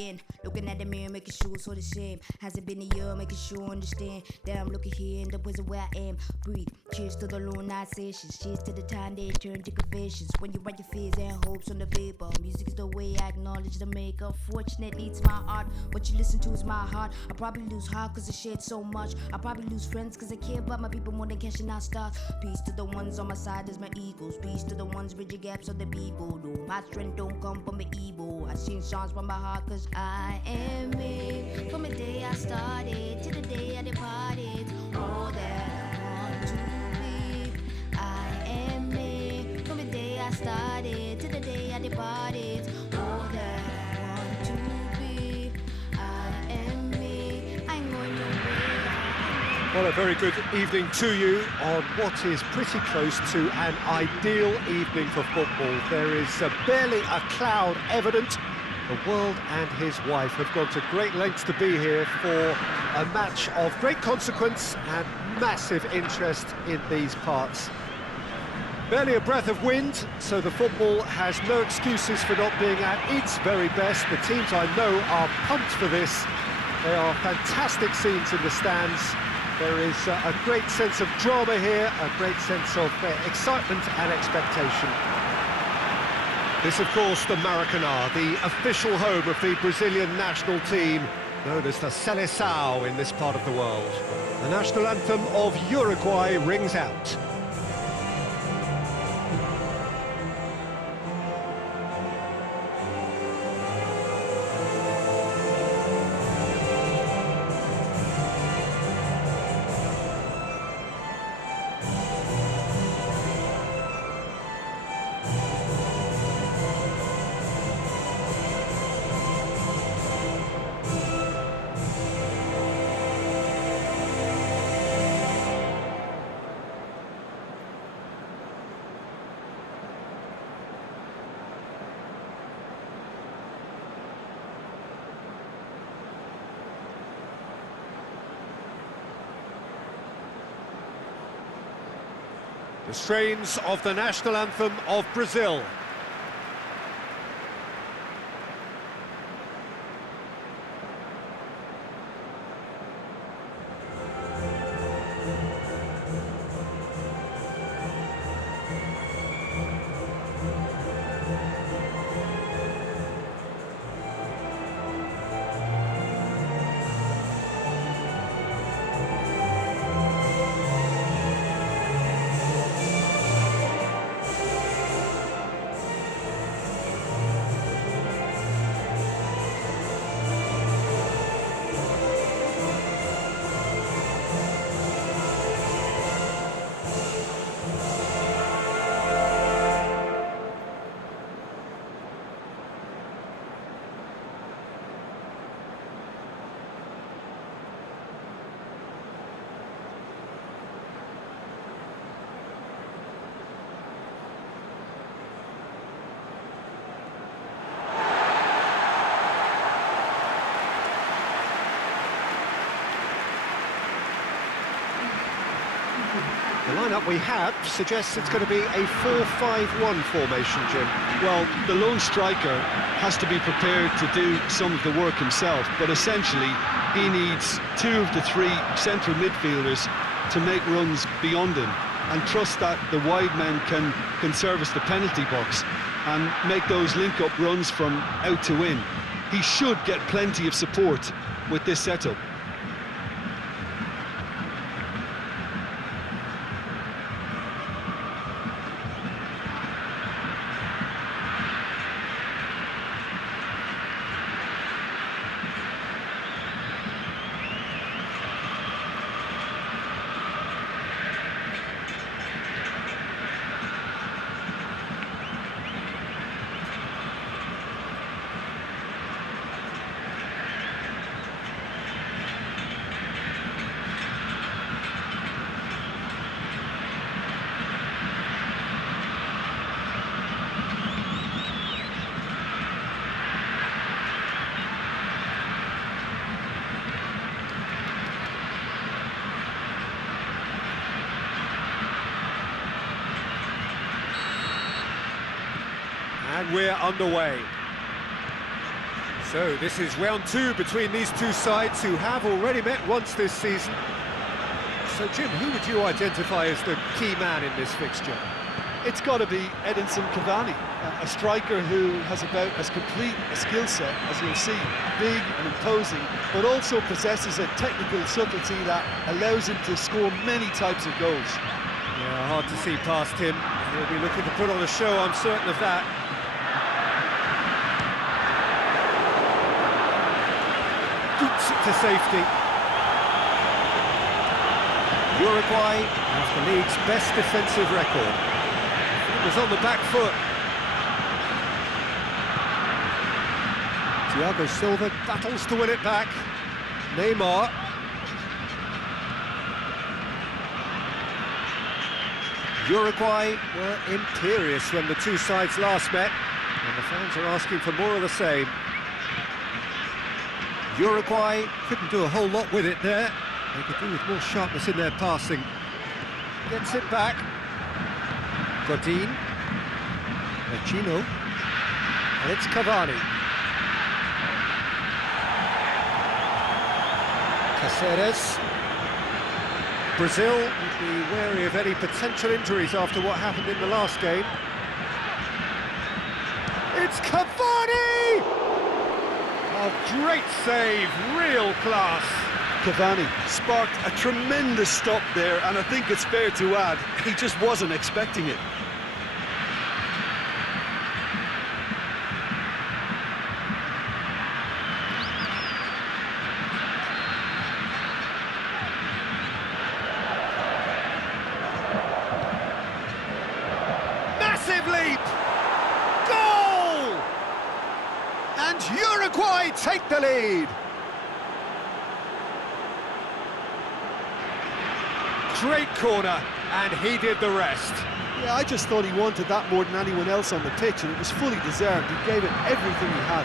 again. Looking at the mirror, making sure it's all the same. Has it been a year, making sure I understand that I'm looking here in the prison where I am. Breathe. Cheers to the long night sessions. Cheers to the time they turn to confessions. When you write your fears and hopes on the paper, music is the way I acknowledge the make. Unfortunately, it's my art. What you listen to is my heart. I probably lose heart cause I shared so much. I probably lose friends cause I care about my people more than cashing out stars. Peace to the ones on my side as my eagles. Peace to the ones bridging gaps on the people. No, my strength don't come from the evil. I sing songs from my heart cause I am me. From the day I started to the day I departed, all that I want to be, I am me. From the day I started to the day I departed, all that I want to be, I am me. I'm going your way. Well, a very good evening to you on what is pretty close to an ideal evening for football. There is barely a cloud evident. The world and his wife have gone to great lengths to be here for a match of great consequence and massive interest in these parts. Barely a breath of wind, so the football has no excuses for not being at its very best. The teams I know are pumped for this. They are fantastic scenes in the stands. There is a great sense of drama here, a great sense of excitement and expectation. This, of course, the Maracanã, the official home of the Brazilian national team, known as the Seleção in this part of the world. The national anthem of Uruguay rings out. The strains of the national anthem of Brazil. The lineup we have suggests it's going to be a 4-5-1 formation, Jim. Well, the lone striker has to be prepared to do some of the work himself, but essentially he needs two of the three central midfielders to make runs beyond him and trust that the wide men can service the penalty box and make those link-up runs from out to in. He should get plenty of support with this setup. And we're underway. So this is round two between these two sides who have already met once this season. So Jim, who would you identify as the key man in this fixture? It's got to be Edinson Cavani, a striker who has about as complete a skill set as you'll see. Big and imposing, but also possesses a technical subtlety that allows him to score many types of goals. Yeah, hard to see past him. He'll be looking to put on a show, I'm certain of that. Boots it to safety. Uruguay has the league's best defensive record. It was on the back foot. Thiago Silva battles to win it back. Neymar. Uruguay were imperious when the two sides last met, and the fans are asking for more of the same. Uruguay couldn't do a whole lot with it there. They could do with more sharpness in their passing. Gets it back. Godin. Vecino. And it's Cavani. Caceres. Brazil would be wary of any potential injuries after what happened in the last game. It's Cavani! A great save, real class. Cavani sparked a tremendous stop there, and I think it's fair to add, he just wasn't expecting it. Massive leap! Goal! And Uruguay take the lead. Great corner, and he did the rest. Yeah, I just thought he wanted that more than anyone else on the pitch, and it was fully deserved. He gave it everything he had.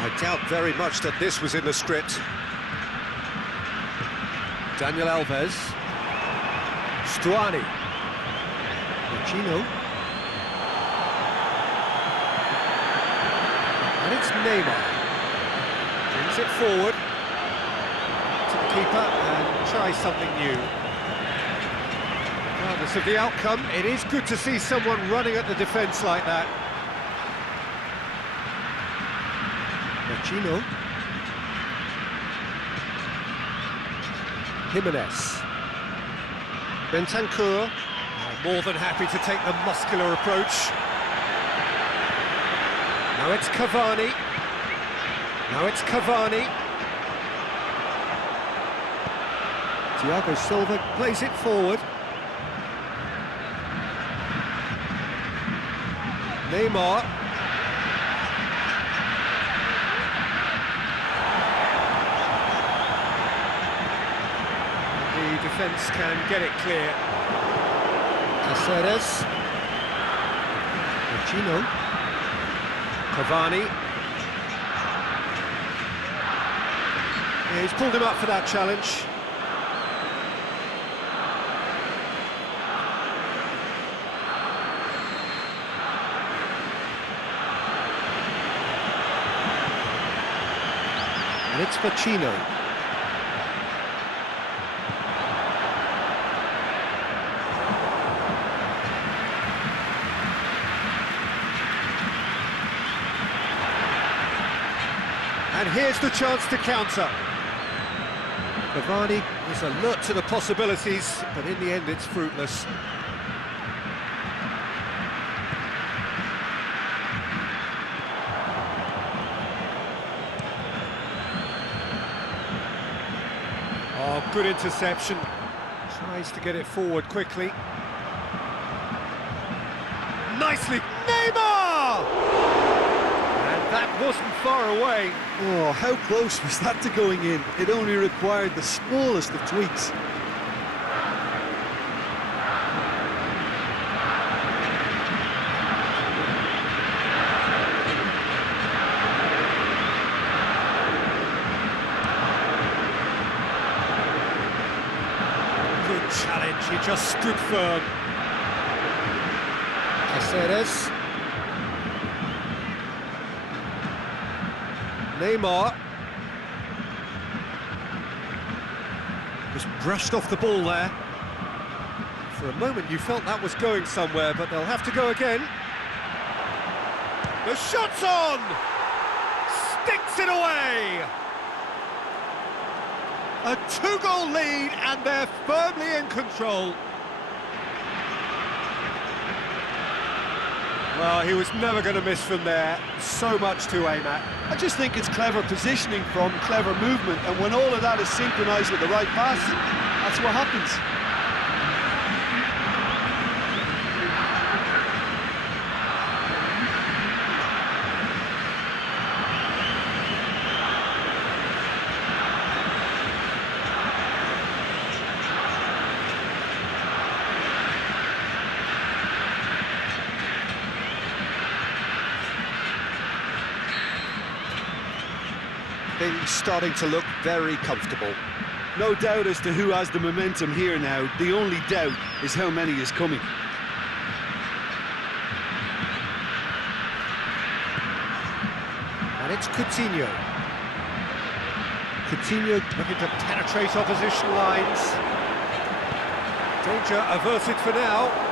I doubt very much that this was in the script. Daniel Alves. Stuani. Vecino. And it's Neymar. Brings it forward to the keeper and tries something new. Regardless of the outcome, it is good to see someone running at the defence like that. Vecino. Jimenez. Bentancur. More than happy to take the muscular approach. Now it's Cavani. Now it's Cavani. Thiago Silva plays it forward. Neymar. The defence can get it clear. Caceres. Vecino. Cavani. Yeah, he's pulled him up for that challenge. And it's Vecino. And here's the chance to counter. Cavani is alert to the possibilities, but in the end it's fruitless. Oh, good interception. Tries to get it forward quickly. nicely. Neymar! And that wasn't far away. Oh, how close was that to going in? It only required the smallest of tweaks. Good challenge, he just stood firm. Caceres. Neymar. Just brushed off the ball there. For a moment you felt that was going somewhere, but they'll have to go again. The shot's on! Sticks it away! A two-goal lead, and they're firmly in control. Well, he was never going to miss from there. So much to aim at. I just think it's clever positioning from clever movement, and when all of that is synchronised with the right pass, that's what happens. Things starting to look very comfortable. No doubt as to who has the momentum here now. The only doubt is how many is coming. And it's Coutinho. Coutinho looking to penetrate opposition lines. Danger averted for now.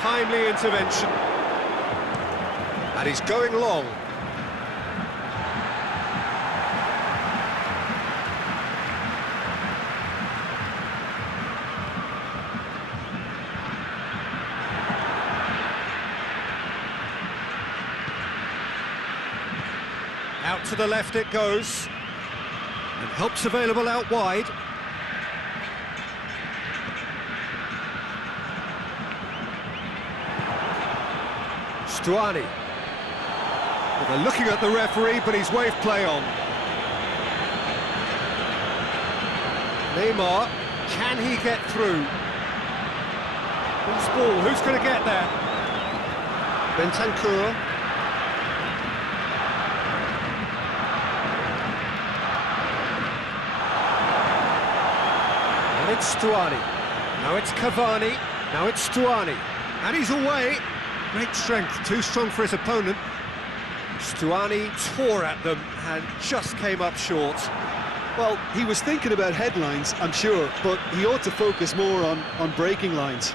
Timely intervention. And he's going long. Out to the left it goes. And help's available out wide. Stuani. Well, they're looking at the referee, but he's waved play on. Neymar, can he get through? Who's ball? Who's going to get there? Bentancur. And it's Stuani. Now it's Cavani. Now it's Stuani. And he's away. Great strength, too strong for his opponent. Stuani tore at them and just came up short. Well, he was thinking about headlines, I'm sure, but he ought to focus more on breaking lines.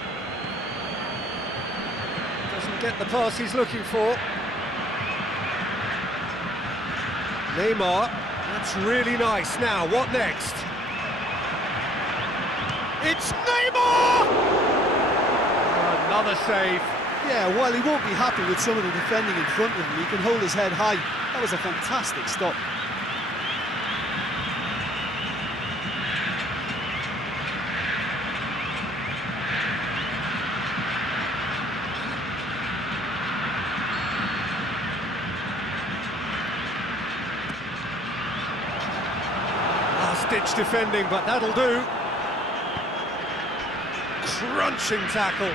Doesn't get the pass he's looking for. Neymar, that's really nice. Now, what next? It's Neymar! Another save. Yeah, while he won't be happy with some of the defending in front of him, he can hold his head high. That was a fantastic stop. Last-ditch defending, but that'll do. Crunching tackle.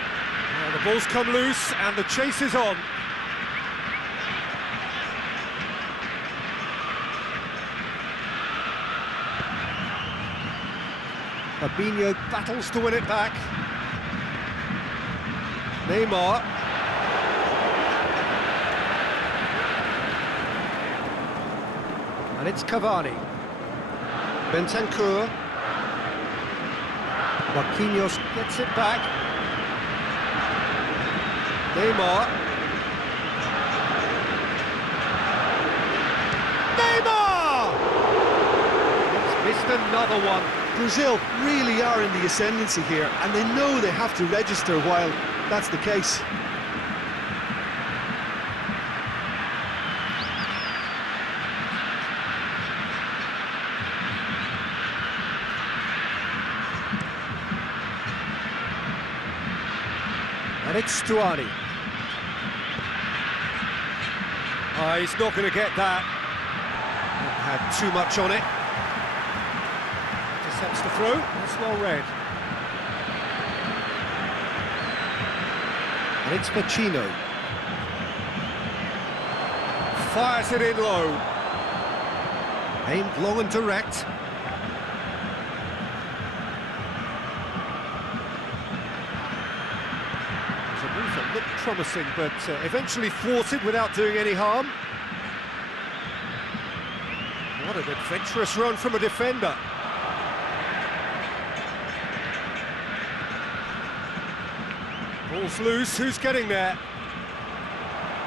Now the ball's come loose and the chase is on. Fabinho battles to win it back. Neymar. And it's Cavani. Bentancur. Marquinhos gets it back. Neymar. Neymar! He's missed another one. Brazil really are in the ascendancy here, and they know they have to register while that's the case. And it's Stuani. Oh, he's not going to get that. Had too much on it. Intercepts the throw. That's well read. And it's Pacino. Fires it in low. Aimed long and direct. The move that looked promising, but eventually thwarted without doing any harm. What an adventurous run from a defender. Ball's loose, who's getting there?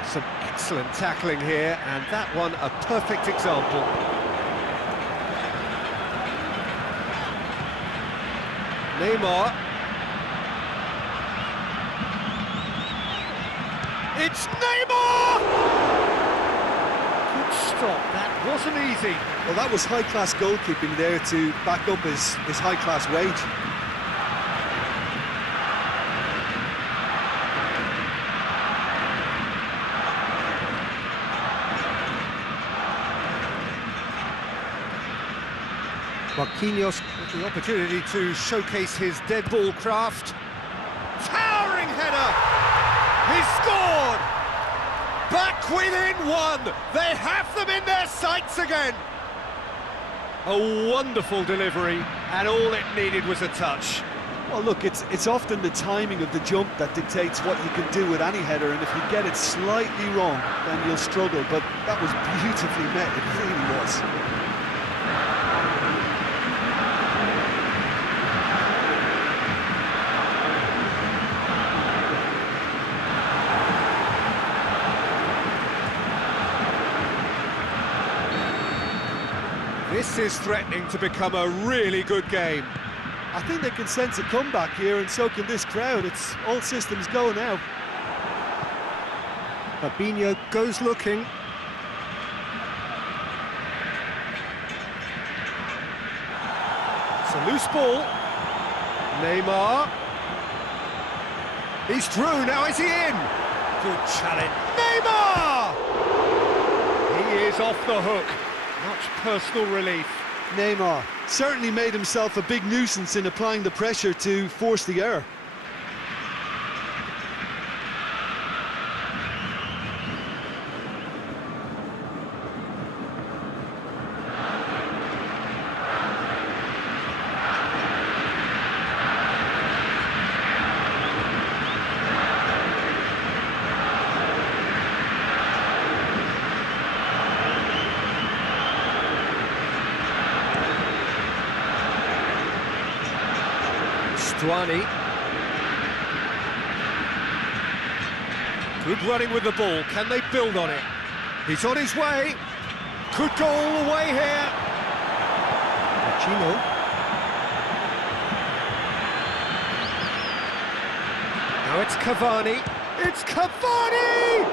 Some excellent tackling here, and that one a perfect example. Neymar. It's Neymar! Good stop, that wasn't easy. Well, that was high-class goalkeeping there to back up his high-class wage. Marquinhos with the opportunity to showcase his dead ball craft. Towering header! He scored! Back within one! They have them in their sights again! A wonderful delivery, and all it needed was a touch. Well, look, it's often the timing of the jump that dictates what you can do with any header, and if you get it slightly wrong, then you'll struggle, but that was beautifully met, it really was. This is threatening to become a really good game. I think they can sense a comeback here, and so can this crowd. It's all systems go now. Fabinho goes looking. It's a loose ball. Neymar. He's through, now is he in? Good challenge. Neymar! He is off the hook. Much personal relief. Neymar certainly made himself a big nuisance in applying the pressure to force the error. Stuani. Good running with the ball. Can they build on it? He's on his way. Could go all the way here. Pacino. Now it's Cavani. It's Cavani!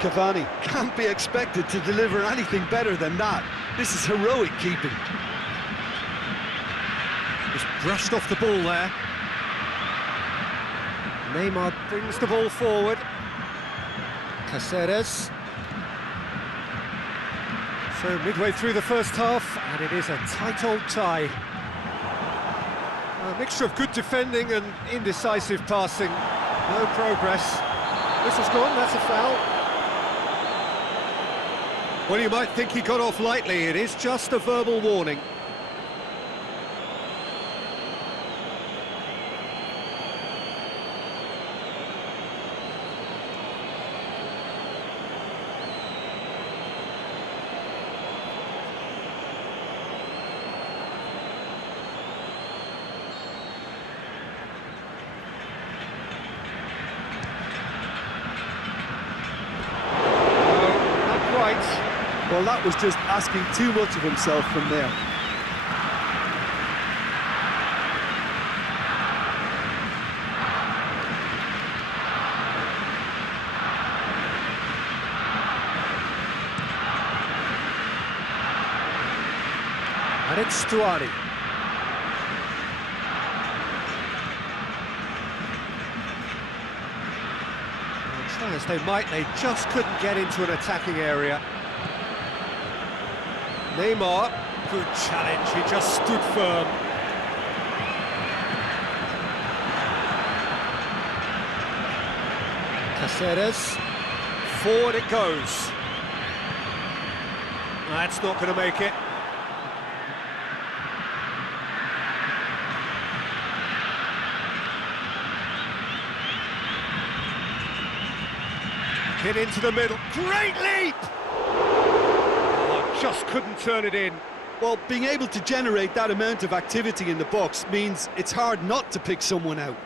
Cavani can't be expected to deliver anything better than that. This is heroic keeping. Just brushed off the ball there. Neymar brings the ball forward. Caceres. So midway through the first half, and it is a tight old tie. A mixture of good defending and indecisive passing. No progress. Whistle's gone, that's a foul. Well, you might think he got off lightly. It is just a verbal warning. Well, that was just asking too much of himself from there. And it's Stuani. Try as they might, they just couldn't get into an attacking area. Neymar, good challenge, he just stood firm. Caceres, forward it goes. That's not going to make it. Hit into the middle, great leap! Oh, just couldn't turn it in. Well, being able to generate that amount of activity in the box means it's hard not to pick someone out.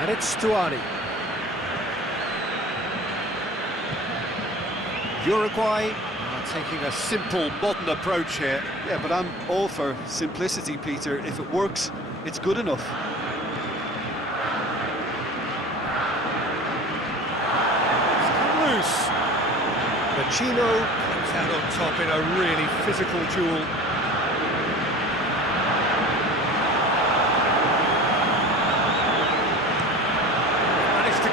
And it's Stuani. Uruguay are taking a simple, modern approach here. Yeah, but I'm all for simplicity, Peter. If it works, it's good enough. It's come loose. Pacino comes out on top in a really physical duel.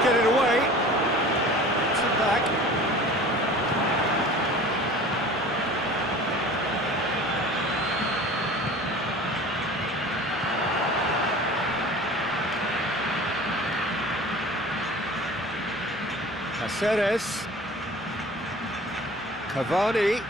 Get it away. It's it back. Caceres. Cavani.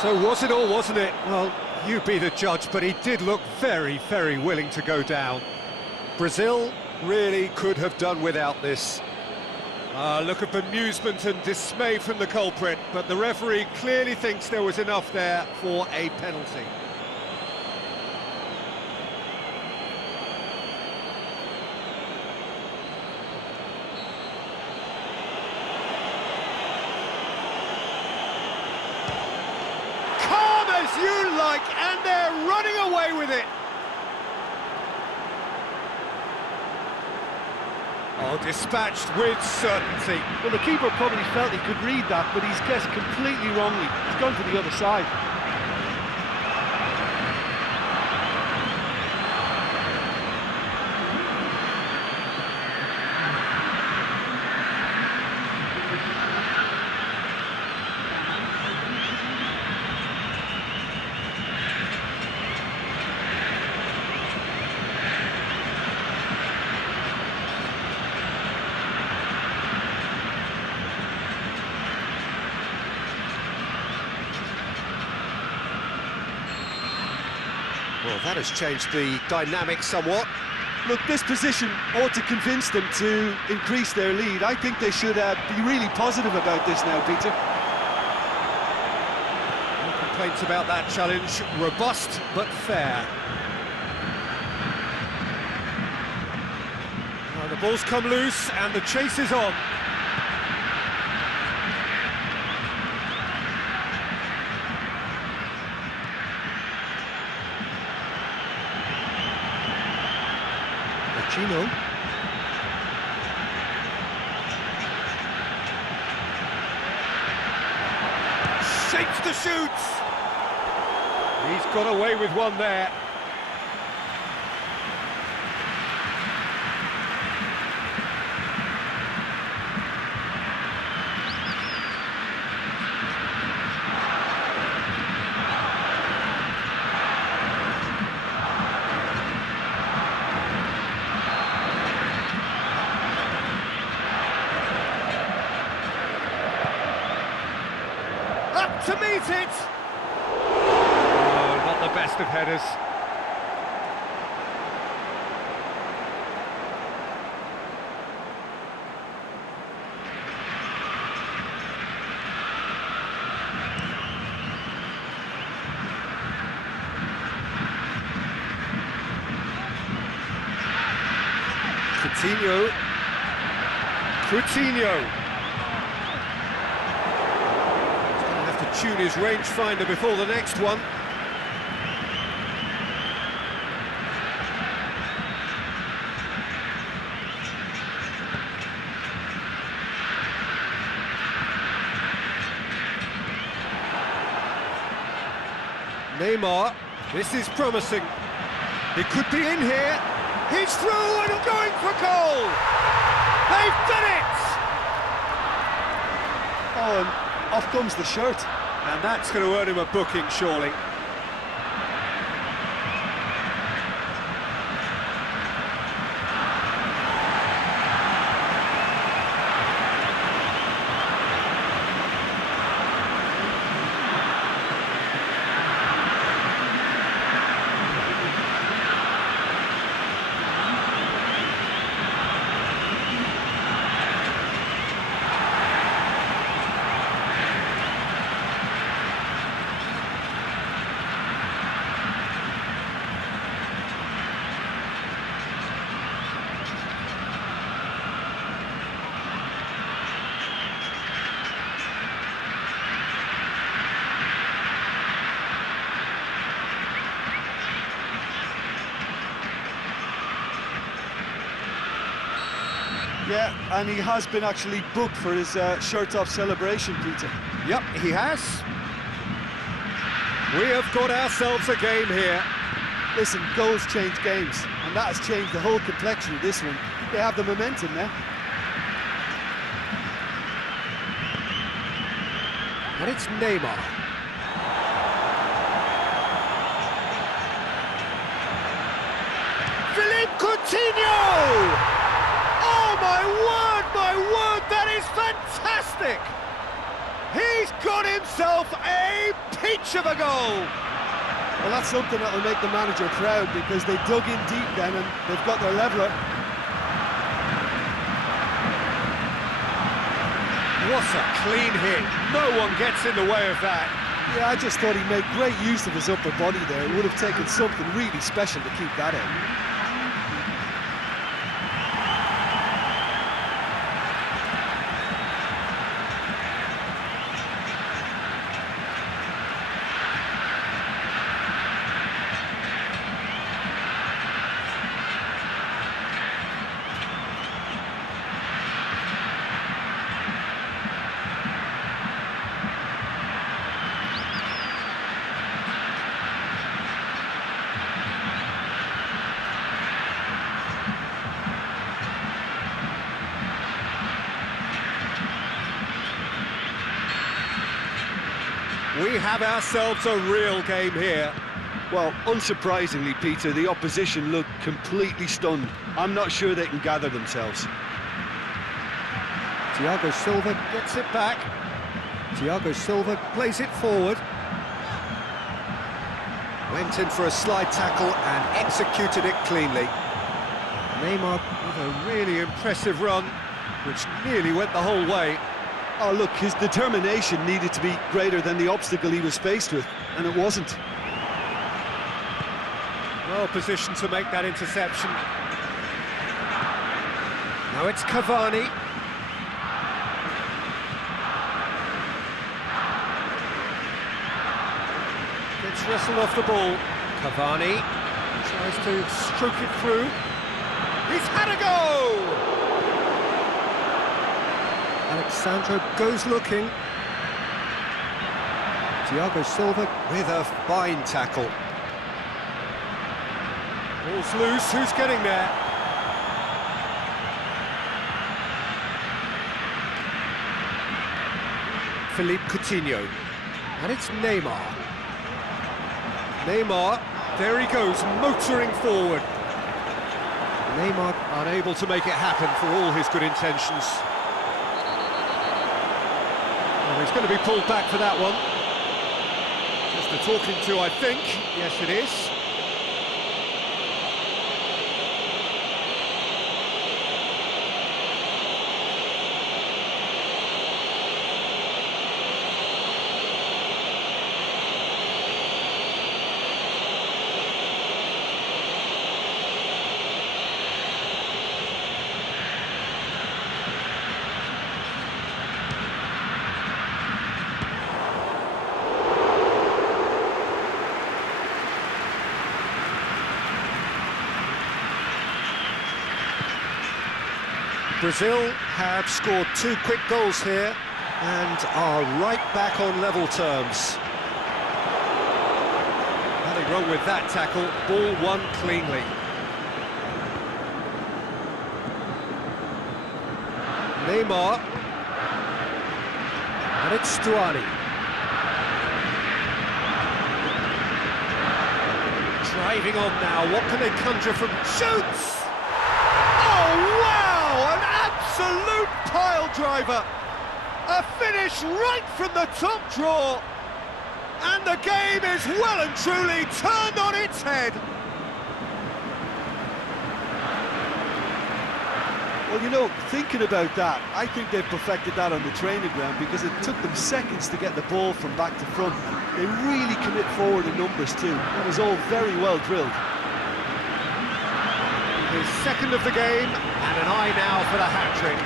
So was it or wasn't it? Well, you be the judge, but he did look very, very willing to go down. Brazil really could have done without this. Look at bemusement and dismay from the culprit, but the referee clearly thinks there was enough there for a penalty. As you like, and they're running away with it. Oh, dispatched with certainty. Well, the keeper probably felt he could read that, but he's guessed completely wrongly. He's gone to the other side. Well, that has changed the dynamic somewhat. Look, this position ought to convince them to increase their lead. I think they should be really positive about this now, Peter. No complaints about that challenge. Robust, but fair. Well, the ball's come loose, and the chase is on. Pacino. Shapes the shoots. He's got away with one there. To meet it! Oh, not the best of headers. Coutinho. Coutinho. He's going to have to tune his rangefinder before the next one. Neymar, this is promising. He could be in here. He's through and going for goal. They've done it! Oh, and off comes the shirt. And that's going to earn him a booking, surely. Yeah, and he has been actually booked for his shirt-off celebration, Peter. Yep, he has. We have got ourselves a game here. Listen, goals change games, and that has changed the whole complexion of this one. They have the momentum now. And it's Neymar. Philippe Coutinho! Oh, my word, that is fantastic! He's got himself a peach of a goal! Well, that's something that will make the manager proud, because they dug in deep then and they've got their leveller. What a clean hit. No one gets in the way of that. Yeah, I just thought he made great use of his upper body there. It would have taken something really special to keep that in. We have ourselves a real game here. Well, unsurprisingly, Peter, the opposition look completely stunned. I'm not sure they can gather themselves. Thiago Silva gets it back. Thiago Silva plays it forward. Went in for a slide tackle and executed it cleanly. Neymar with a really impressive run, which nearly went the whole way. Oh, look, his determination needed to be greater than the obstacle he was faced with, and it wasn't. Well positioned to make that interception. Now it's Cavani. Gets wrestled off the ball. Cavani tries to stroke it through. He's had a go! Alexandro goes looking. Thiago Silva with a fine tackle. Ball's loose, who's getting there? Philippe Coutinho. And it's Neymar. Neymar, there he goes, motoring forward. Neymar unable to make it happen for all his good intentions. Well, he's going to be pulled back for that one. Just a talking to, I think. Yes, it is. Brazil have scored 2 quick goals here and are right back on level terms. Nothing wrong with that tackle, ball won cleanly. Neymar. And it's Stuani. Driving on now, what can they conjure from... Shoots! Oh, wow! An absolute pile driver! A finish right from the top draw! And the game is well and truly turned on its head! Well, you know, thinking about that, I think they've perfected that on the training ground because it took them seconds to get the ball from back to front. And they really commit forward in numbers too. That was all very well drilled. His second of the game, and an eye now for the hat-trick.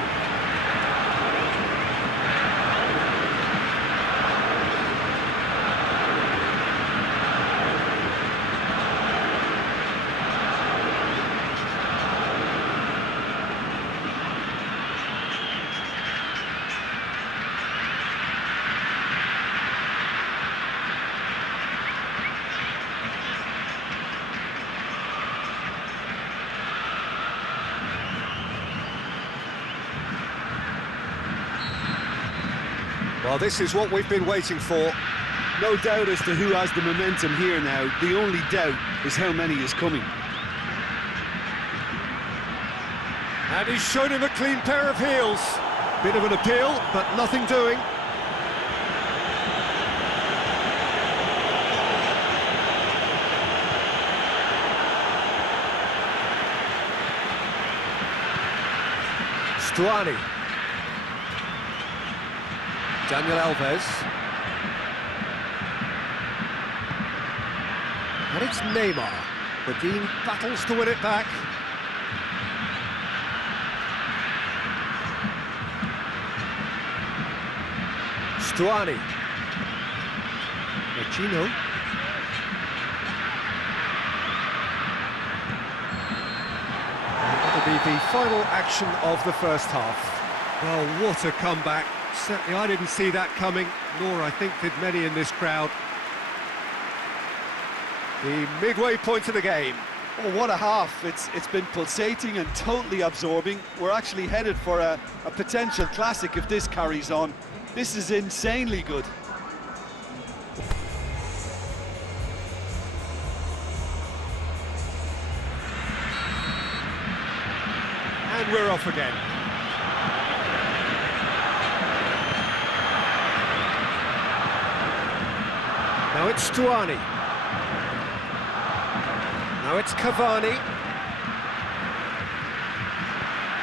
Well, this is what we've been waiting for. No doubt as to who has the momentum here now. The only doubt is how many is coming. And he's shown him a clean pair of heels. Bit of an appeal, but nothing doing. Stuani. Daniel Alves. And it's Neymar. Badin battles to win it back. Stuani. Machino. That'll be the final action of the first half. Well, what a comeback. Certainly I didn't see that coming, nor I think did many in this crowd. The midway point of the game. Oh, what a half. It's been pulsating and totally absorbing. We're actually headed for a potential classic if this carries on. This is insanely good. And we're off again. Now it's Stuani. Now it's Cavani.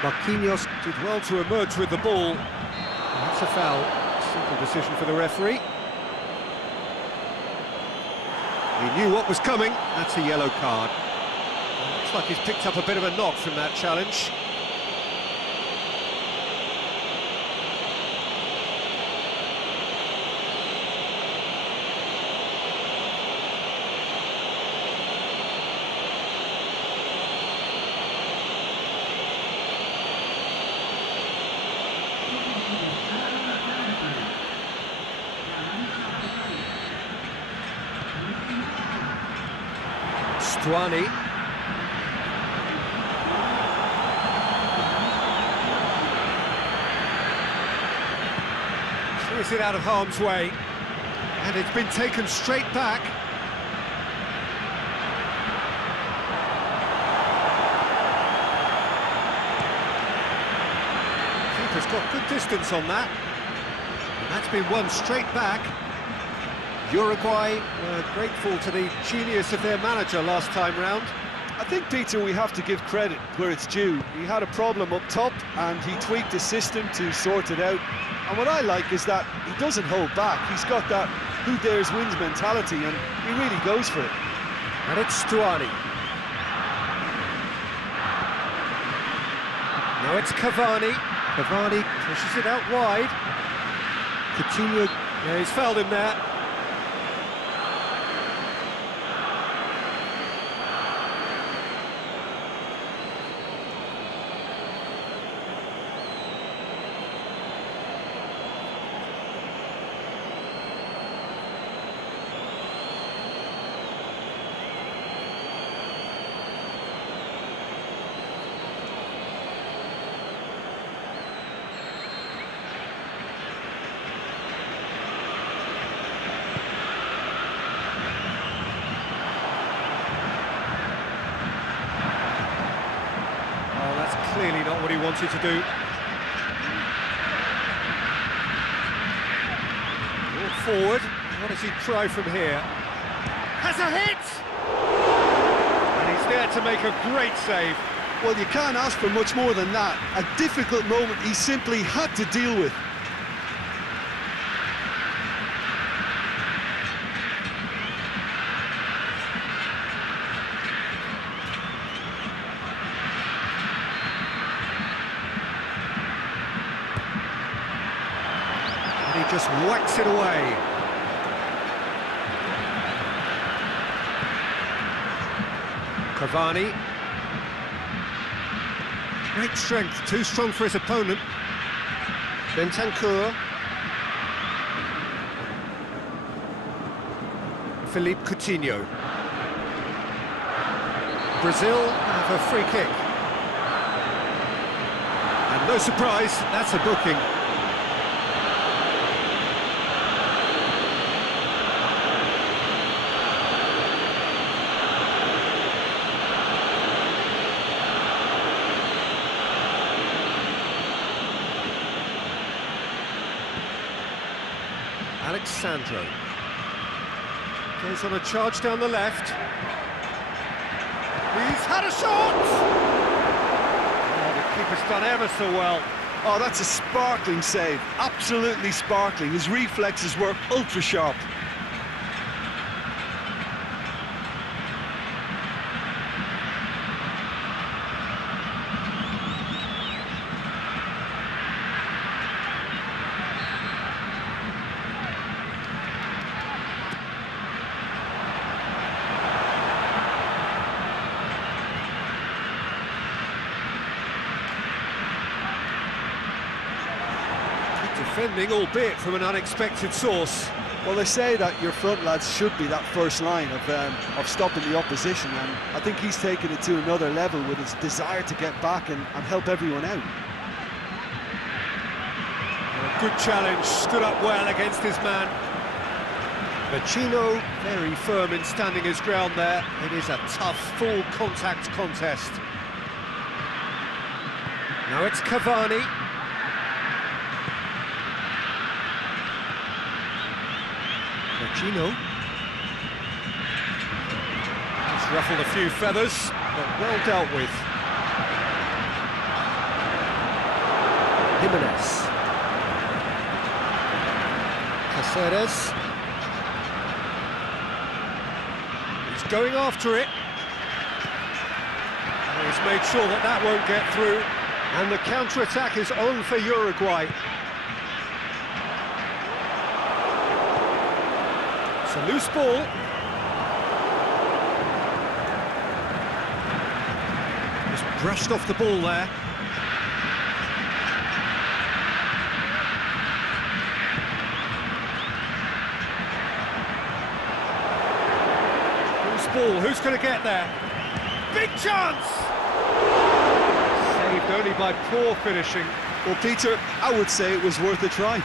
Marquinhos did well to emerge with the ball. That's a foul. Simple decision for the referee. He knew what was coming. That's a yellow card. Looks like he's picked up a bit of a knock from that challenge. Stuani. Clears it out of harm's way. And it's been taken straight back. Keeper's got good distance on that. And that's been won straight back. Uruguay were grateful to the genius of their manager last time round. I think, Peter, we have to give credit where it's due. He had a problem up top and he tweaked the system to sort it out. And what I like is that he doesn't hold back. He's got that who dares wins mentality and he really goes for it. And it's Stuani. Now it's Cavani. Cavani pushes it out wide. Coutinho, yeah, he's fouled him there. he wanted to do. Walk forward. What does he try from here? Has a hit! And he's there to make a great save. Well, you can't ask for much more than that. A difficult moment he simply had to deal with. And he just whacks it away. Cavani. Great strength, too strong for his opponent. Bentancur. Philippe Coutinho. Brazil have a free kick. And no surprise, that's a booking. Alexandro goes on a charge down the left. He's had a shot! Oh, the keeper's done ever so well. Oh, that's a sparkling save. Absolutely sparkling. His reflexes were ultra sharp. Defending, albeit from an unexpected source. Well, they say that your front lads should be that first line of stopping the opposition, and I think he's taken it to another level with his desire to get back and help everyone out. A good challenge, stood up well against his man. Vecino very firm in standing his ground there. It is a tough, full contact contest. Now it's Cavani. Vecino. He's ruffled a few feathers, but well dealt with. Jimenez. Caceres. He's going after it. And he's made sure that that won't get through. And the counter-attack is on for Uruguay. It's a loose ball. Just brushed off the ball there. Loose ball, who's going to get there? Big chance! Saved only by poor finishing. Well, Peter, I would say it was worth a try.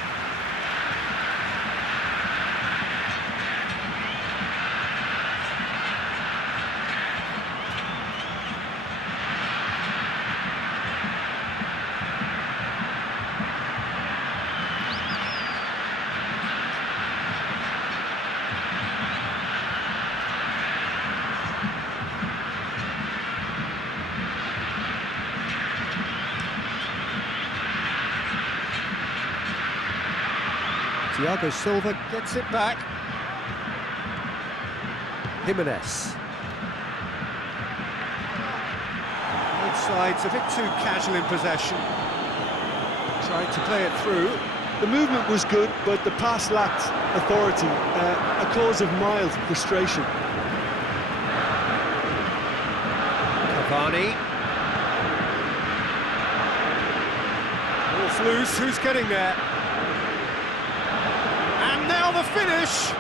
Thiago Silva gets it back. Jimenez. Both sides a bit too casual in possession. Tried to play it through. The movement was good, but the pass lacked authority, a cause of mild frustration. Cavani. Ball's loose, who's getting there? Now the finish!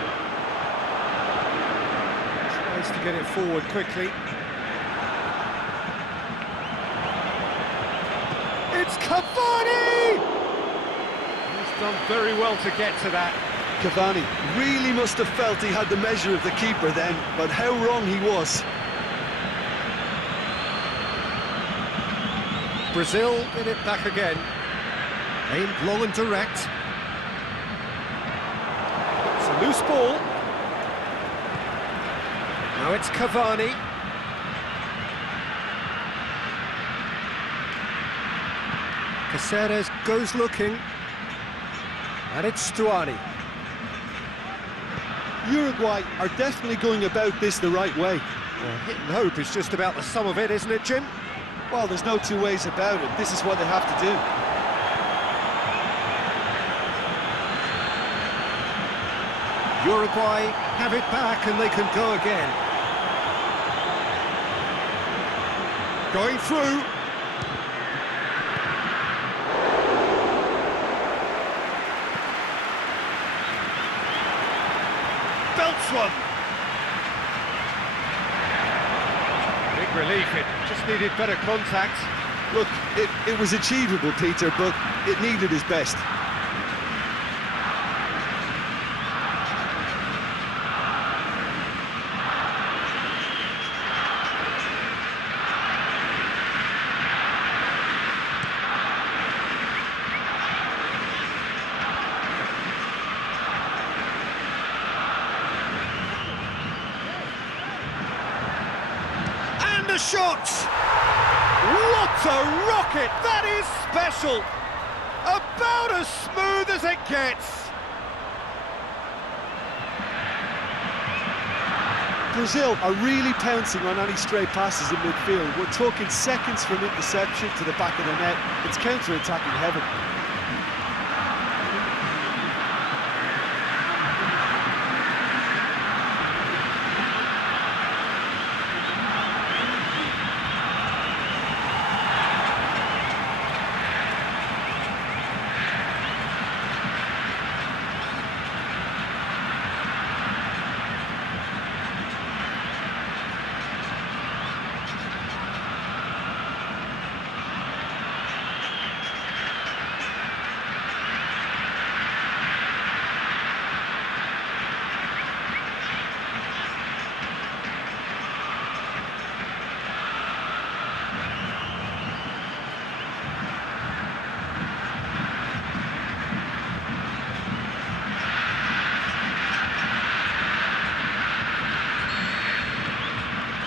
Tries to get it forward quickly. It's Cavani! He's done very well to get to that. Cavani really must have felt he had the measure of the keeper then, but how wrong he was. Brazil get it back again. Aimed long and direct. It's a loose ball. Now it's Cavani. Caceres goes looking. And it's Stuani. Uruguay are definitely going about this the right way. Well, hit and hope is just about the sum of it, isn't it, Jim? Well, there's no two ways about it. This is what they have to do. Uruguay have it back and they can go again. Going through. Belts one. Big relief, it just needed better contact. Look, it was achievable, Peter, but it needed his best. Shot! What a rocket! That is special! About as smooth as it gets! Brazil are really pouncing on any stray passes in midfield. We're talking seconds from interception to the back of the net. It's counter-attacking heaven.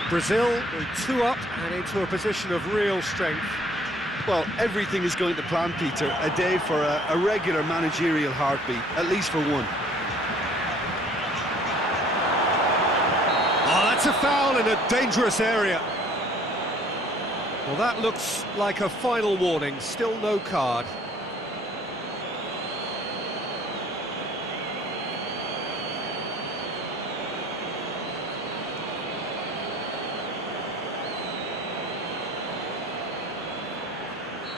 Brazil with 2 up and into a position of real strength. Well, everything is going to plan, Peter. A day for a regular managerial heartbeat, at least for one. Oh, that's a foul in a dangerous area. Well, that looks like a final warning. Still no card.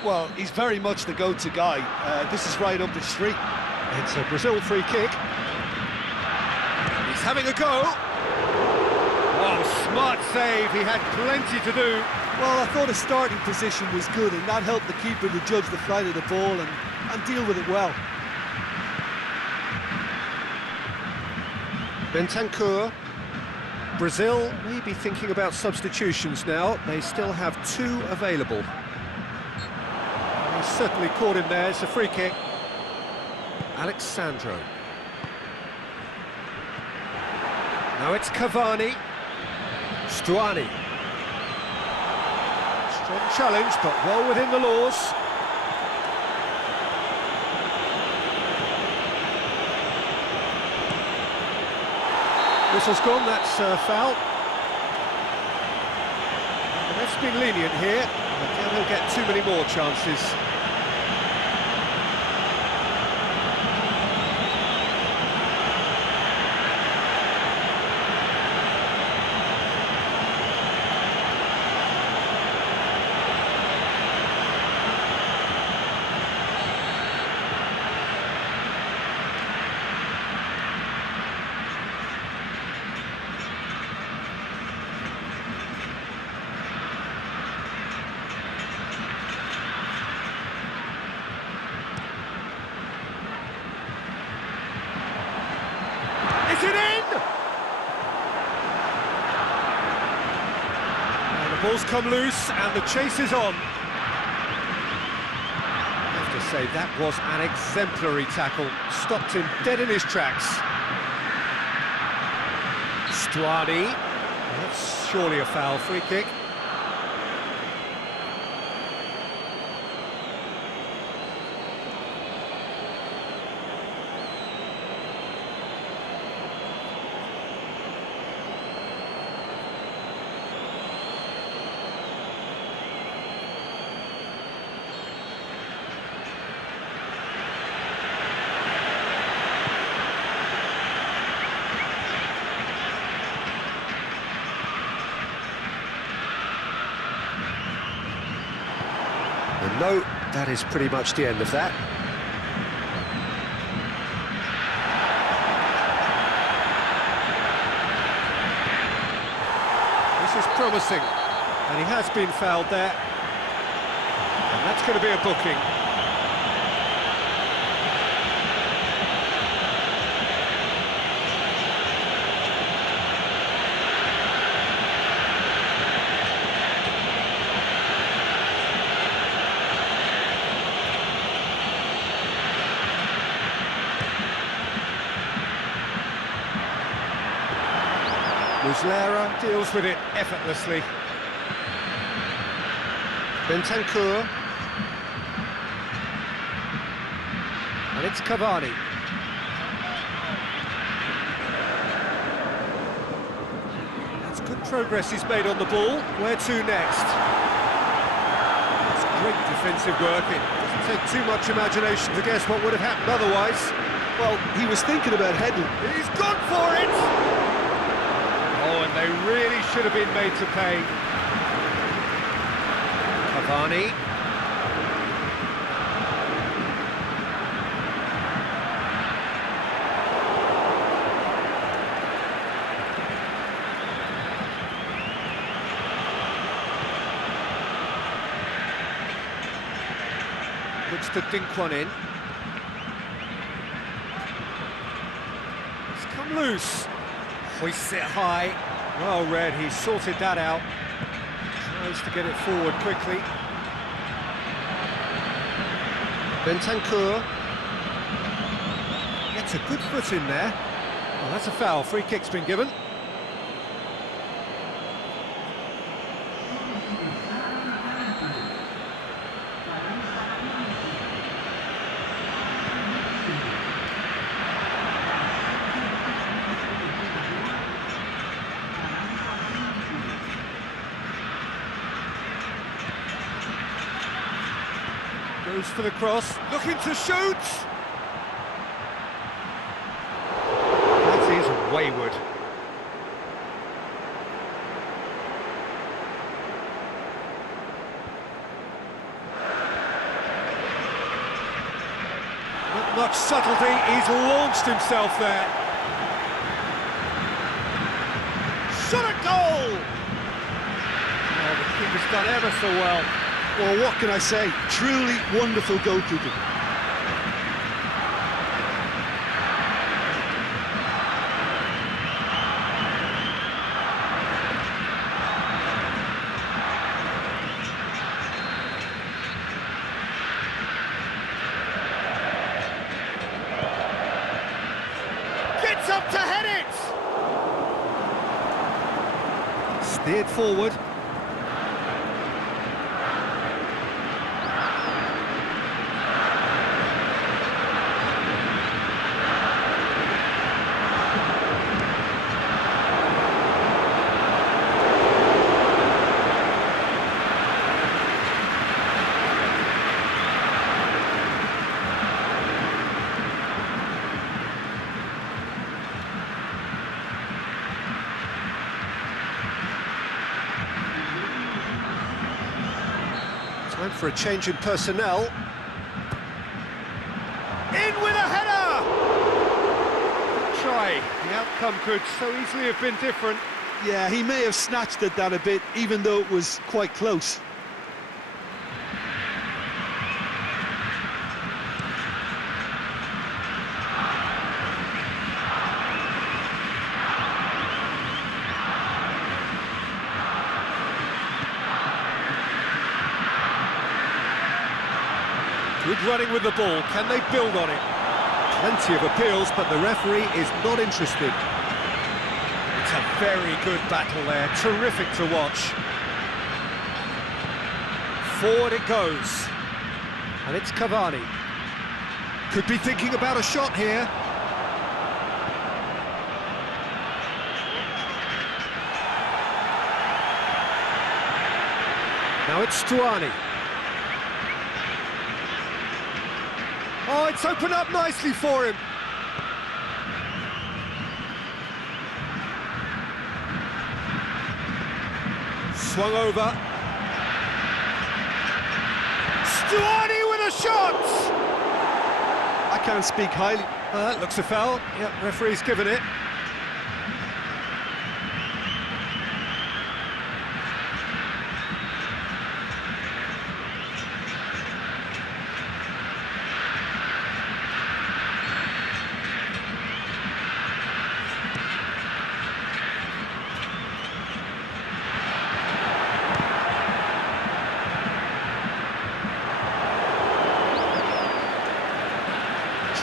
Well, he's very much the go-to guy. This is right up his street. It's a Brazil free kick. He's having a go. Oh, smart save. He had plenty to do. Well, I thought his starting position was good, and that helped the keeper to judge the flight of the ball and deal with it well. Bentancur. Brazil may be thinking about substitutions now. They still have 2 available. He's certainly caught him there. It's a free kick. Alexandro. Now it's Cavani. Stuani. Strong challenge, but well within the laws. Whistle's gone, that's a foul. The ref's been lenient here. But he'll get too many more chances. Is it in? And the ball's come loose and the chase is on. say that was an exemplary tackle. Stopped him dead in his tracks. Stuani. That's surely a foul, free kick. And no, that is pretty much the end of that. This is promising, and he has been fouled there. And that's going to be a booking. Muslera deals with it effortlessly. Bentancur. And it's Cavani. That's good progress he's made on the ball. Where to next? That's great defensive work. It doesn't take too much imagination to guess what would have happened otherwise. Well, he was thinking about heading. He's gone for it! Oh, and they really should have been made to pay. Cavani. Looks to dink one in. It's come loose. Hoists it high. Well read, he sorted that out. Tries to get it forward quickly. Bentancur. Gets a good foot in there. Well, that's a foul. Free kick's been given. Goes for the cross, looking to shoot! That is wayward. Not much subtlety, he's launched himself there. Shot a goal! Oh, the keeper's done ever so well. Well, what can I say? Truly wonderful goalkeeping. Gets up to head it! Steered forward. Time for a change in personnel. In with a header! Good try. The outcome could so easily have been different. Yeah, he may have snatched at that a bit, even though it was quite close. Good running with the ball. Can they build on it? Plenty of appeals, but the referee is not interested. It's a very good battle there. Terrific to watch. Forward it goes. And it's Cavani. Could be thinking about a shot here. Now it's Stuani. Oh, it's opened up nicely for him. Swung over. Stuani with a shot! I can't speak highly. Looks a foul. Yep, referee's given it.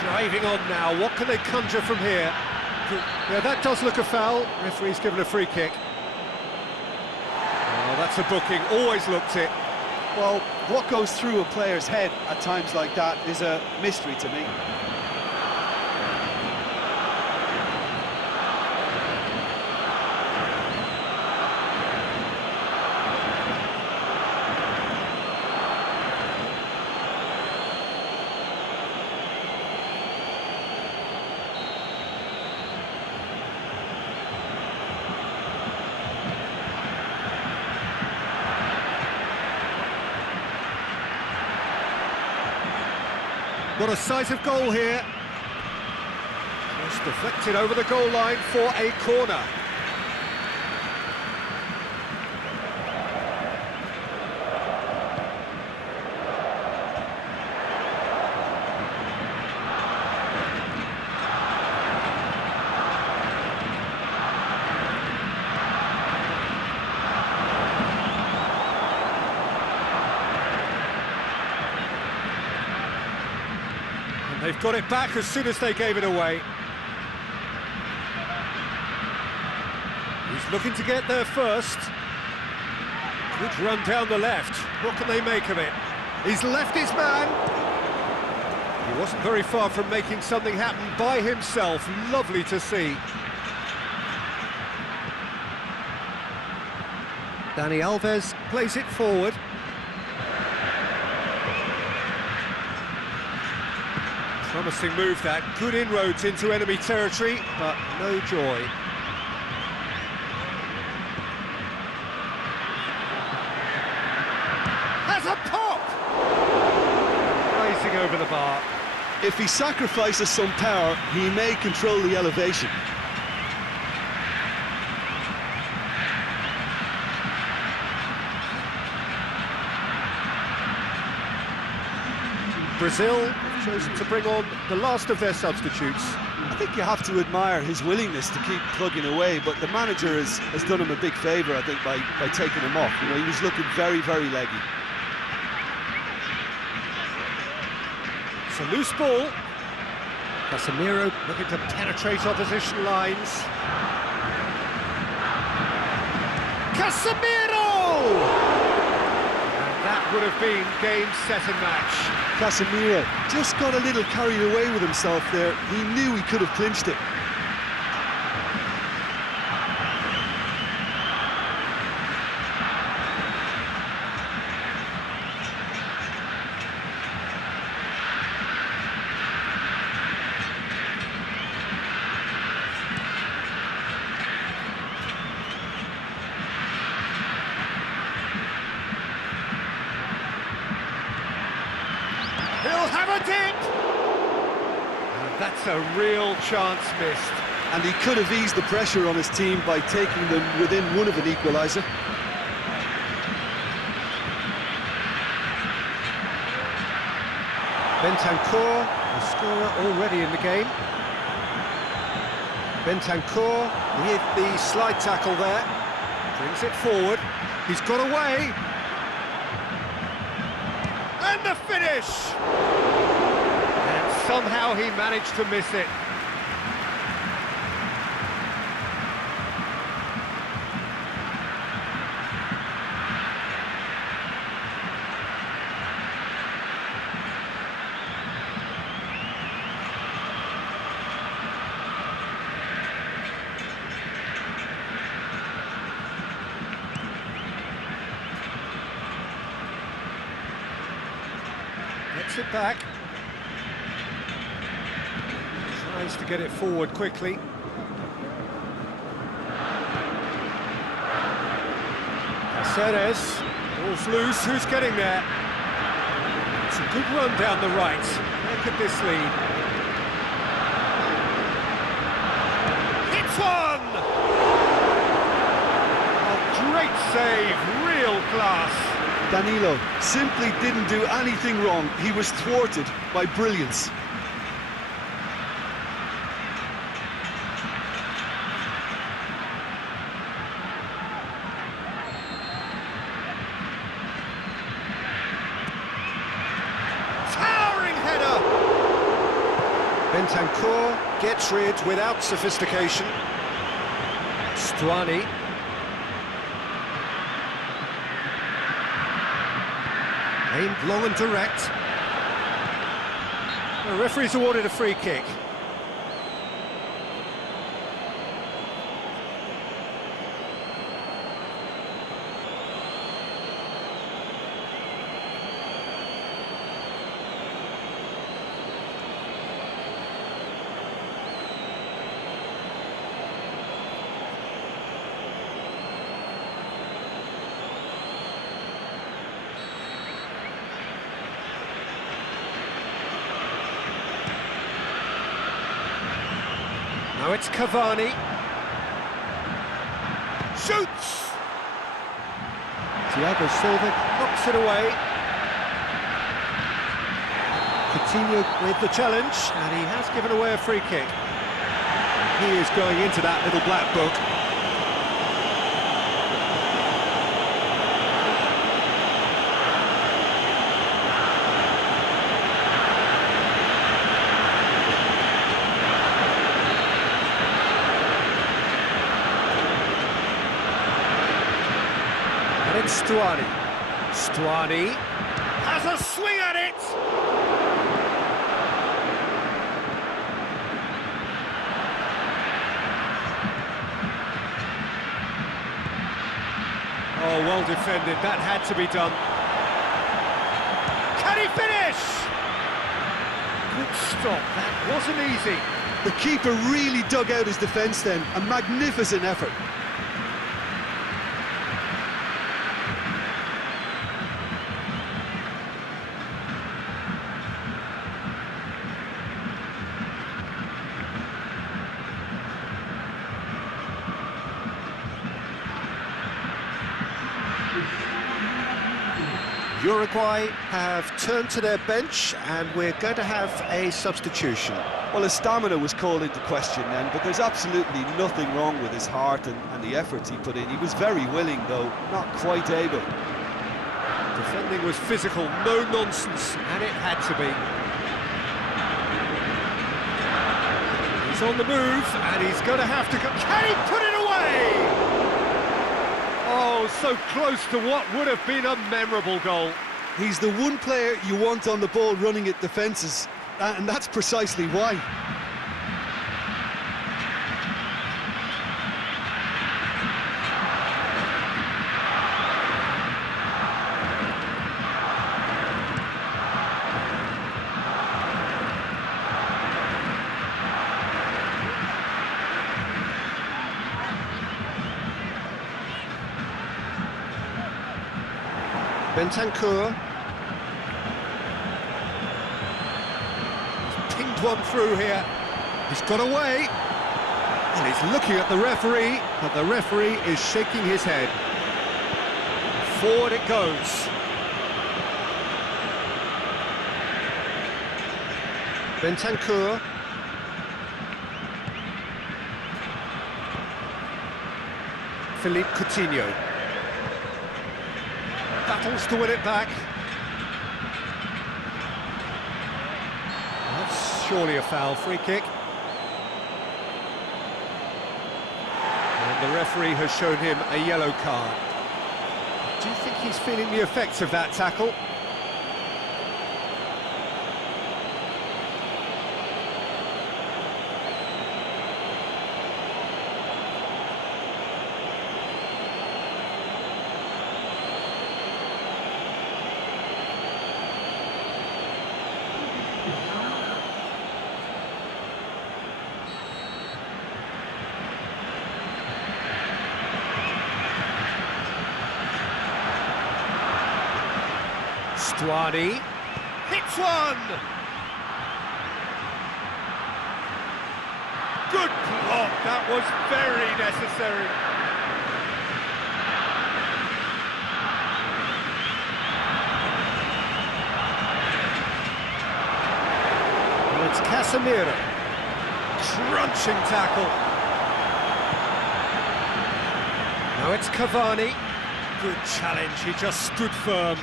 Driving on now, what can they conjure from here? Yeah, that does look a foul. Referee's given a free kick. Oh, that's a booking, always looked it. Well, what goes through a player's head at times like that is a mystery to me. Got a sight of goal here. Just deflected over the goal line for a corner. They've got it back as soon as they gave it away. He's looking to get there first. Good run down the left. What can they make of it? He's left his man. He wasn't very far from making something happen by himself. Lovely to see. Dani Alves plays it forward. Promising move that, good inroads into enemy territory, but no joy. Has a pop! Rising over the bar. If he sacrifices some power, he may control the elevation. Brazil have chosen to bring on the last of their substitutes. I think you have to admire his willingness to keep plugging away, but the manager has done him a big favour, I think, by taking him off. You know, he was looking very, very leggy. It's a loose ball. Casemiro looking to penetrate opposition lines. Casemiro! That would have been game, set and match. Casemiro just got a little carried away with himself there. He knew he could have clinched it. He'll have a dip! And that's a real chance missed. And he could have eased the pressure on his team by taking them within one of an equaliser. Bentancur, the scorer already in the game. Bentancur with the slide tackle there. Brings it forward. He's got away. And the finish! And somehow he managed to miss it. Gets it back. Tries to get it forward quickly. Caceres, ball's loose, who's getting there? It's a good run down the right. Look at this lead. Hits one! A great save, real class. Danilo simply didn't do anything wrong. He was thwarted by brilliance. Towering header! Bentancur gets rid without sophistication. Stuani. Aimed long and direct. The referee's awarded a free kick. Now it's Cavani. Shoots! Thiago Silva knocks it away. Coutinho with the challenge, and he has given away a free kick. And he is going into that little black book. And it's Stuani. Stuani has a swing at it! Oh, well defended, that had to be done. Can he finish? Good stop, that wasn't easy. The keeper really dug out his defence then. A magnificent effort. Uruguay have turned to their bench and we're going to have a substitution. Well, his stamina was called into question then, but there's absolutely nothing wrong with his heart and the efforts he put in. He was very willing, though, not quite able. Defending was physical, no nonsense, and it had to be. He's on the move, and he's going to have to go. Can he put it away? Oh, so close to what would have been a memorable goal. He's the one player you want on the ball running at defences, and that's precisely why. Bentancur. He's pinged one through here. He's got away. And he's looking at the referee, but the referee is shaking his head. Forward it goes. Bentancur. Philippe Coutinho. Battles to win it back. surely a foul. Free kick. And the referee has shown him a yellow card. Do you think he's feeling the effects of that tackle? Stuani hits one! Good block, that was very necessary. Well, it's Casemiro. Crunching tackle. Now it's Cavani. Good challenge, he just stood firm.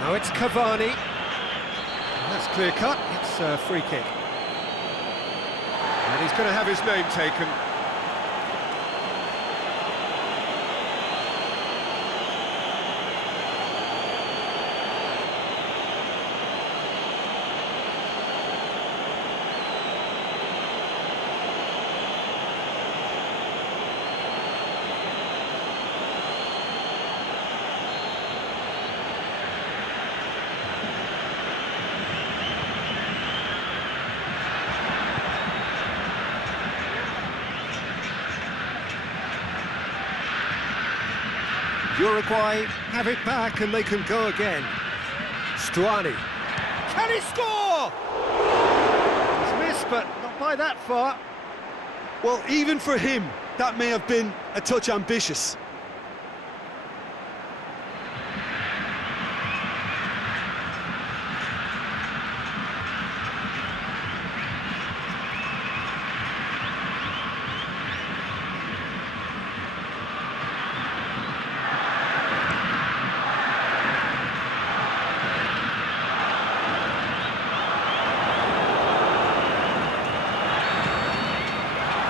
Now it's Cavani. That's clear cut, it's a free kick. And he's going to have his name taken. Uruguay have it back and they can go again. Stuani. Can he score? He's missed, but not by that far. Well, even for him, that may have been a touch ambitious.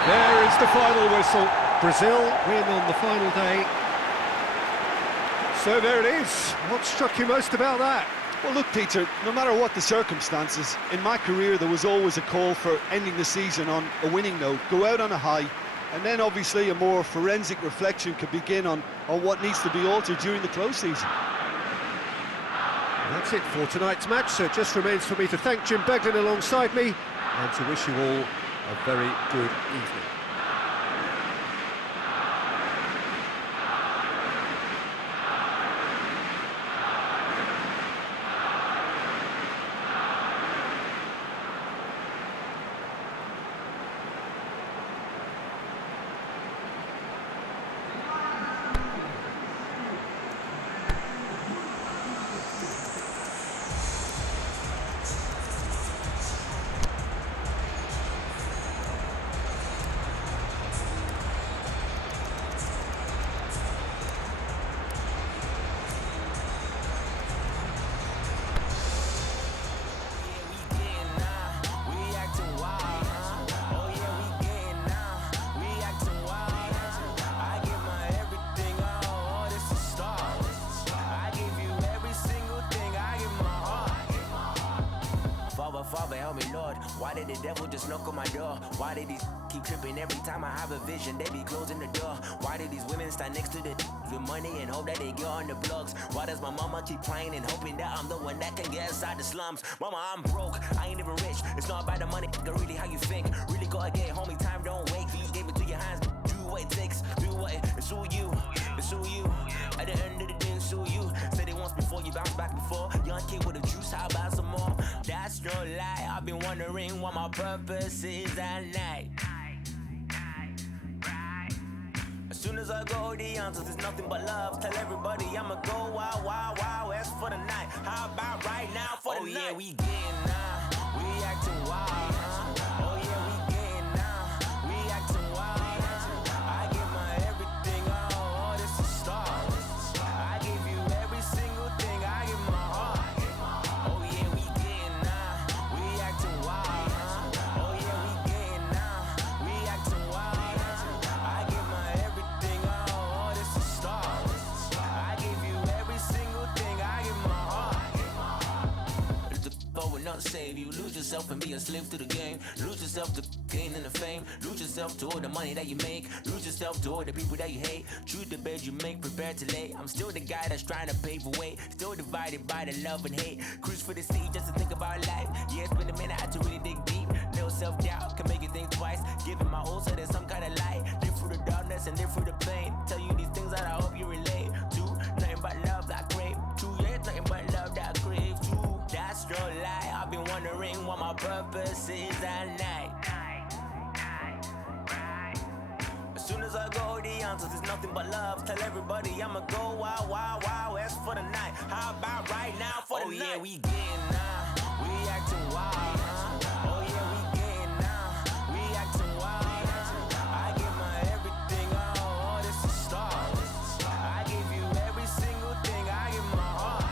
There is the final whistle. Brazil win on the final day. So there it is. What struck you most about that? Well, look, Peter, no matter what the circumstances, in my career there was always a call for ending the season on a winning note, go out on a high, and then obviously a more forensic reflection could begin on what needs to be altered during the close season. That's it for tonight's match, so it just remains for me to thank Jim Beglin alongside me and to wish you all a very good evening. Father, help me, Lord. Why did the devil just knock on my door? Why did these keep tripping every time I have a vision? They be closing the door. Why did these women stand next to the with money and hope that they get on the blogs? Why does my mama keep crying and hoping that I'm the one that can get inside the slums? Mama, I'm broke, I ain't even rich. It's not about the money, really how you think. Really gotta get homie, time don't wait. You gave it to your hands, do what it takes. Do what it's who you, it's who you. At the end of the day, it's who you. Said it once before, you bounce back before. Young kid with a juice, how about some more? That's no lie, I've been wondering what my purpose is at night. As soon as I go, the answers is nothing but love. Tell everybody I'ma go wild, wild, wild west for the night. How about right now for the night? Oh yeah, we getting now, we acting wild. Oh yeah, we getting now, we acting wild. I give my everything, oh, this is start. I give you every single thing, I give my heart. Oh yeah, we getting now, save you. Lose yourself and be a slave to the game. Lose yourself to gain and the fame. Lose yourself to all the money that you make. Lose yourself to all the people that you hate. Choose the bed you make, prepare to lay. I'm still the guy that's trying to pave the way. Still divided by the love and hate. Cruise for the sea just to think about life. Yeah, it's been a minute, I had to really dig deep. No self-doubt can make you think twice. Giving my whole so there's some kind of light. Live through the darkness and live through the pain. Tell you these things that I hope you relate to. Nothing but love that I crave. True, yeah, it's nothing but love that I crave. True, that's no lie. I've been wondering what my purpose is at night. As soon as I go, the answers is nothing but love. Tell everybody I'ma go wild, wild, wild west for the night. How about right now for the night? Oh yeah, we getting now. We acting wild, huh? Oh yeah, we getting now. We acting wild. I give my everything, oh, this is stars. I give you every single thing, I give my heart.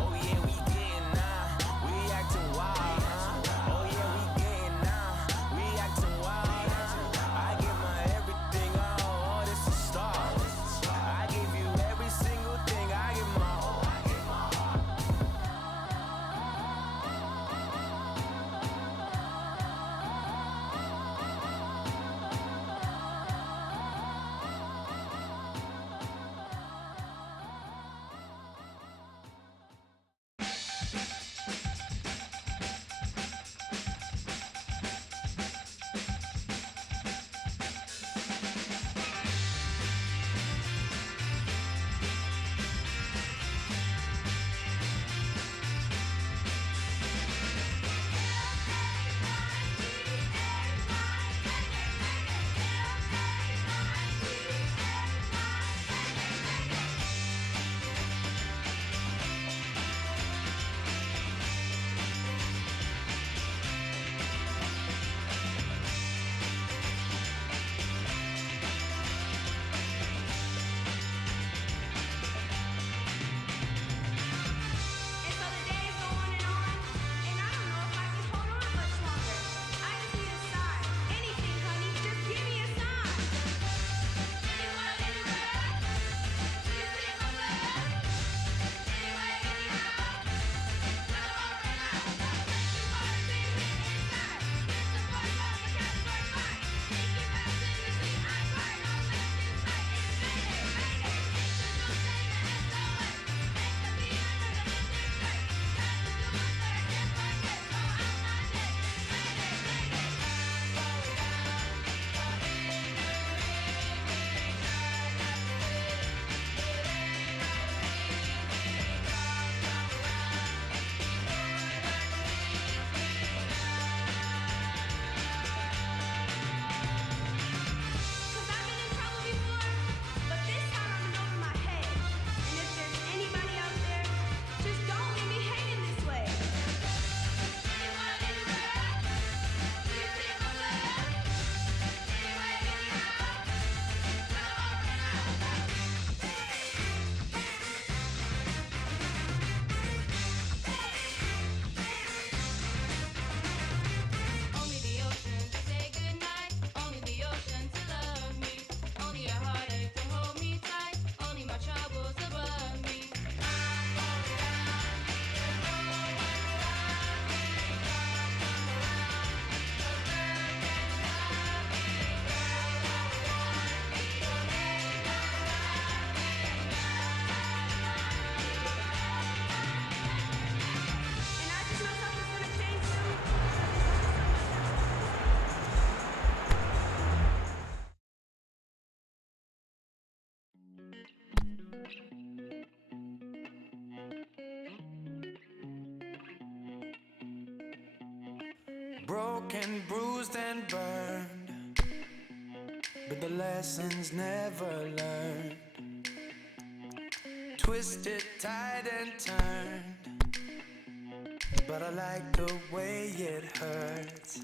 Oh yeah, we getting now. We acting wild, huh? Oh yeah, we getting now. We acting wild. I give my everything, oh, this is stars. I give you every single thing, I give my heart. Broken, bruised and burned, but the lessons never learned. Twisted, tied and turned, but I like the way it hurts.